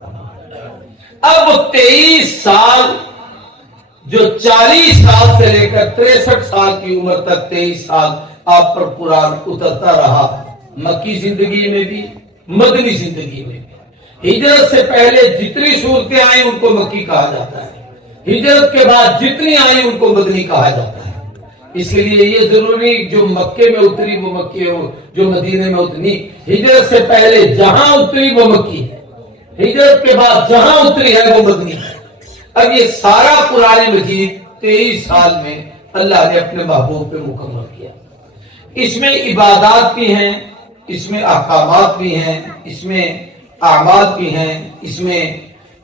اب 23 سال جو 40 سال سے لے کر 63 سال کی عمر تک 23 سال آپ پر قرآن اترتا رہا، مکی زندگی میں بھی مدنی زندگی میں بھی۔ ہجرت سے پہلے جتنی صورتیں آئیں ان کو مکی کہا جاتا ہے، ہجرت کے بعد جتنی آئیں ان کو مدنی کہا جاتا ہے۔ اس کے لیے یہ ضروری جو مکے میں اتری وہ مکی ہو، جو مدینے میں اتری، ہجرت سے پہلے جہاں اتری وہ مکی ہے، ہجرت کے بعد جہاں اتری ہے وہ مدنی ہے۔ اب یہ سارا قرآن مجید 23 سال میں اللہ نے اپنے محبوب پہ مکمل کیا۔ اس میں عبادات بھی ہیں، اس میں احکامات بھی ہیں، اس میں اعمال بھی ہیں، اس میں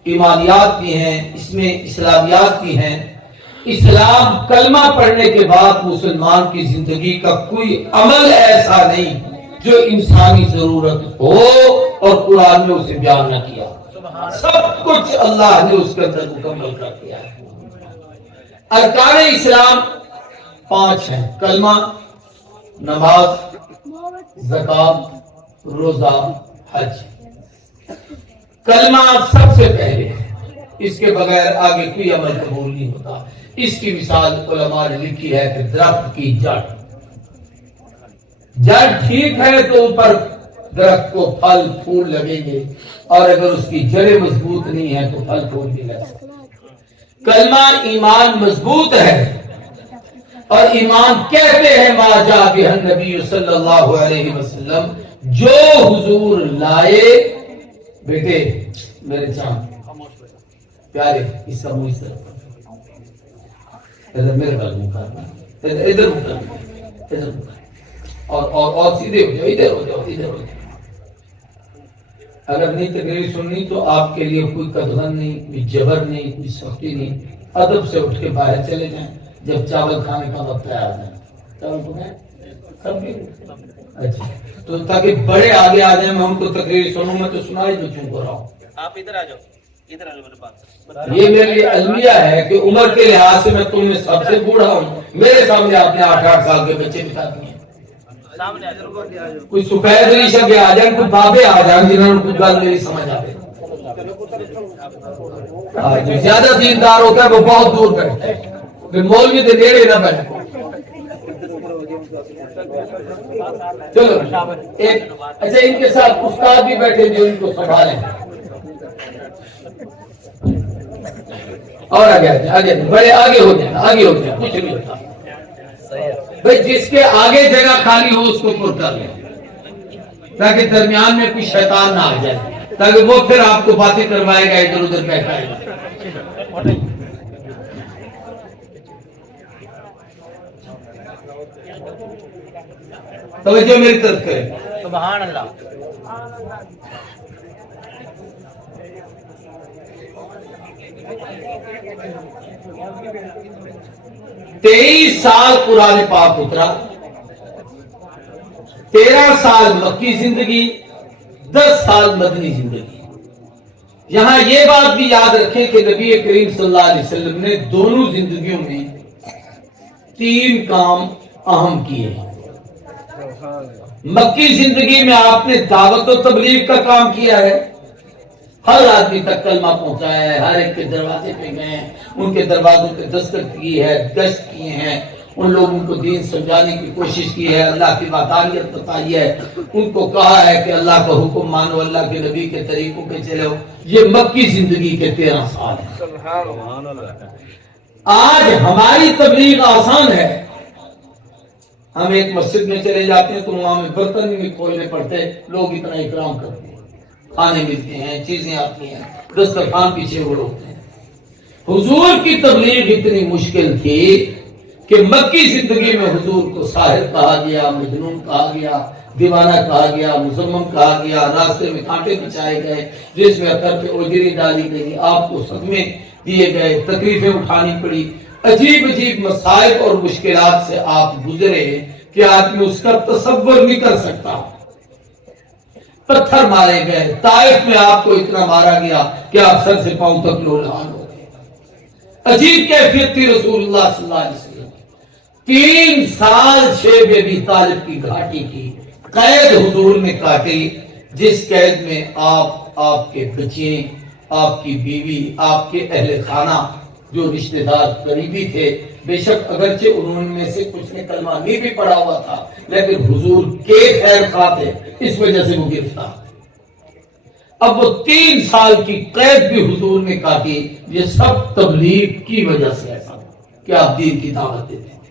ایمانیات بھی ہیں، اس میں اسلامیات بھی ہیں۔ اسلام کلمہ پڑھنے کے بعد مسلمان کی زندگی کا کوئی عمل ایسا نہیں جو انسانی ضرورت ہو اور قرآن میں اسے بیان نہ کیا، سب کچھ اللہ نے اس کے اندر مکمل کر دیا ہے۔ ارکان اسلام 5 ہیں، کلمہ، نماز، زکات، روزہ، حج۔ کلمہ سب سے پہلے ہے، اس کے بغیر آگے کوئی عمل قبول نہیں ہوتا۔ اس کی مثال علماء نے لکھی ہے کہ درخت کی جڑ ٹھیک ہے تو اوپر درخت کو پھل پھول لگیں گے، اور اگر اس کی جڑیں مضبوط نہیں ہیں تو پھل پھول نہیں لگ سکتے۔ کلمہ ایمان مضبوط ہے، اور ایمان کہتے ہیں ما جاء بہ النبی صلی اللہ علیہ وسلم، جو حضور لائے۔ بیٹے میرے چاند پیارے، اس کا منہ اس طرف ادھر میرے بل منہ کرنا، ادھر منہ کرنا، ادھر منہ کرنا، اور سیدھے ہو جاؤ، ادھر ہو جاؤ، ادھر ہو جاؤ۔ اگر نہیں تقریر سننی تو آپ کے لیے کوئی قدغن نہیں، کوئی جبر نہیں، کوئی سختی نہیں، ادب سے اٹھ کے باہر چلے جائیں جب چاول کھانے کا وقت ہے۔ آ جائیں چاول کھائیں، اچھا، تو تاکہ بڑے آگے آ جائیں، میں ان کو تقریر سنوں، میں تو سنا ہی بچوں کو رہا ہوں۔ آپ ادھر آ جاؤ، ادھر آ جاؤ میرے پاس۔ یہ میرے لیے المیہ ہے کہ عمر کے لحاظ سے میں تم میں سب سے بوڑھا ہوں، میرے سامنے آپ نے 8-8 سال کے بچے بتا دیے۔ کوئی سفید ریشم کے آ جائیں، کوئی بابے آ جائیں جنہوں نے کچھ گل میری سمجھ آ گئی۔ جو زیادہ دیندار ہوتا ہے وہ بہت دور بیٹھتا ہے، پھر مولوی کے نیڑے نہ بیٹھے۔ چلو ایک اچھا، ان کے ساتھ استاد بھی بیٹھے جو ان کو سنبھالیں، اور آگے بڑے آگے ہو جائیں، آگے ہو جائیں، کچھ نہیں ہوتا بھائی، جس کے آگے جگہ خالی ہو اس کو پر کر لیں، تاکہ درمیان میں کوئی شیطان نہ آ جائے، تاکہ وہ پھر آپ کو باتیں کروائے گا، ادھر ادھر بیٹھائے گا۔ توجہ میری طرف کریں۔ سبحان اللہ۔ 23 سال قرآن پاک اترا، 13 سال مکی زندگی، 10 سال مدنی زندگی۔ یہاں یہ بات بھی یاد رکھیں کہ نبی کریم صلی اللہ علیہ وسلم نے دونوں زندگیوں میں 3 کام اہم کیے ہیں۔ مکی زندگی میں آپ نے دعوت و تبلیغ کا کام کیا ہے، ہر آدمی تک کلمہ پہنچایا ہے، ہر ایک کے دروازے پہ گئے ہیں، ان کے دروازوں پہ دستک کی ہے، گشت کیے ہیں، ان لوگوں کو دین سمجھانے کی کوشش کی ہے، اللہ کی وحدانیت بتائی ہے، ان کو کہا ہے کہ اللہ کا حکم مانو، اللہ کے نبی کے طریقوں پہ چلو۔ یہ مکی زندگی کے 13 سال ہیں۔ آج ہماری تبلیغ آسان ہے، ہم ایک مسجد میں چلے جاتے ہیں تو وہاں میں برتن بھی کھولنے پڑتے ہیں، لوگ اتنا اکرام کرتے ہیں، کھانے ملتے ہیں، چیزیں آتی ہیں، دسترخوان پیچھے وہ روکتے ہیں۔ حضور کی تبلیغ اتنی مشکل تھی کہ مکی زندگی میں حضور کو ساحر کہا گیا، مجنون کہا گیا، دیوانہ کہا گیا، مزمم کہا گیا، راستے میں کانٹے بچائے گئے، جس میں اثر پہ اجری ڈالی گئی، آپ کو صدمے دیے گئے، تکلیفیں اٹھانی پڑی، عجیب عجیب مسائل اور مشکلات سے آپ گزرے کہ آدمی اس کا تصور نہیں کر سکتا۔ پتھر مارے گئے، طائف میں آپ کو اتنا مارا گیا کہ آپ سر سے پاؤں تک لولہان ہو گئے۔ عجیب کیفیت تھی رسول اللہ صلی اللہ علیہ وسلم۔ 3 سال شیب ابی طالب کی گھاٹی کی قید حضور نے کاٹی، جس قید میں آپ کے بچے آپ کی بیوی، آپ کے اہل خانہ جو رشتہ دار قریبی تھے، بے شک اگرچہ انہوں میں سے کچھ نے کلمہ نہیں بھی پڑھا ہوا تھا، لیکن حضور کے خیر خواہ تھے، اس وجہ سے وہ گرفتار۔ اب وہ 3 سال کی قید بھی حضور نے کاٹی، یہ سب تبلیغ کی وجہ سے ایسا کہ آپ دین کی دعوت دیتے ہیں۔